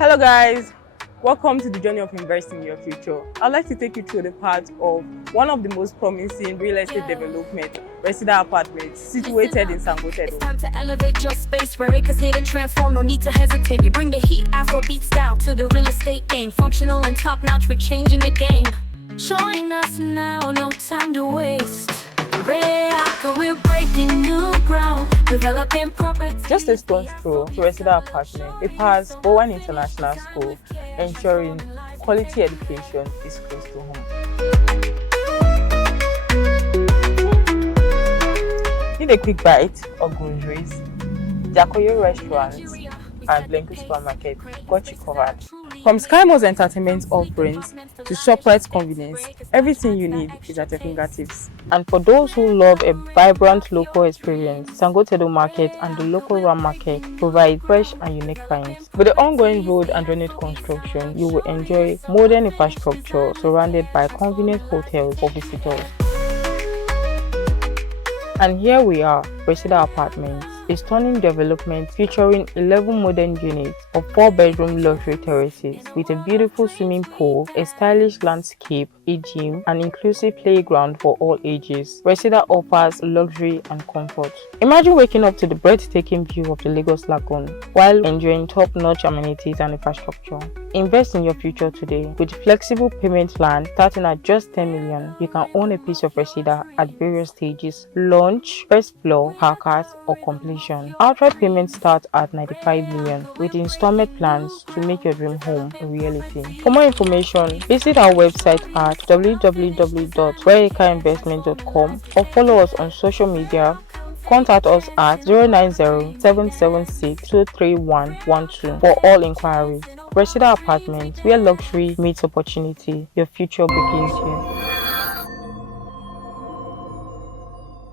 Hello guys, welcome to the journey of investing in your future. I'd like to take you through the part of one of the most promising real estate development, Resida Apartments, situated in Sangotedo. It's time to elevate your space where it can hit and transform, no need to hesitate. You bring the heat, Afro beats down to the real estate game. Functional and top notch, we're changing the game. Join us now, no time to waste. We're breaking new ground, developing properties. Just a stone's throw to Resida Apartments, it has Bowen International School, ensuring quality education is close to home. Need a quick bite of groceries? Jacoyo Restaurants and Lekki Supermarket got you covered. From SkyMo's entertainment offerings to ShopRite's convenience, everything you need is at your fingertips. And for those who love a vibrant local experience, Sangotedo Market and the local Ram Market provide fresh and unique finds. With the ongoing road and drainage construction, you will enjoy modern infrastructure surrounded by convenient hotels for visitors. And here we are, Resida Apartments, a stunning development featuring 11 modern units of 4-bedroom luxury terraces with a beautiful swimming pool, a stylish landscape, a gym, and inclusive playground for all ages. Resida offers luxury and comfort. Imagine waking up to the breathtaking view of the Lagos Lagoon while enjoying top-notch amenities and infrastructure. Invest in your future today. With flexible payment plan starting at just 10 million, you can own a piece of Resida at various stages: launch, first floor, carcass, or completion. Outright payments start at 95 million with installment plans to make your dream home a reality. For more information, visit our website at www.whereakainvestment.com or follow us on social media. Contact us at 090-776-23112 for all inquiries. Resida Apartments, where luxury meets opportunity. Your future begins here.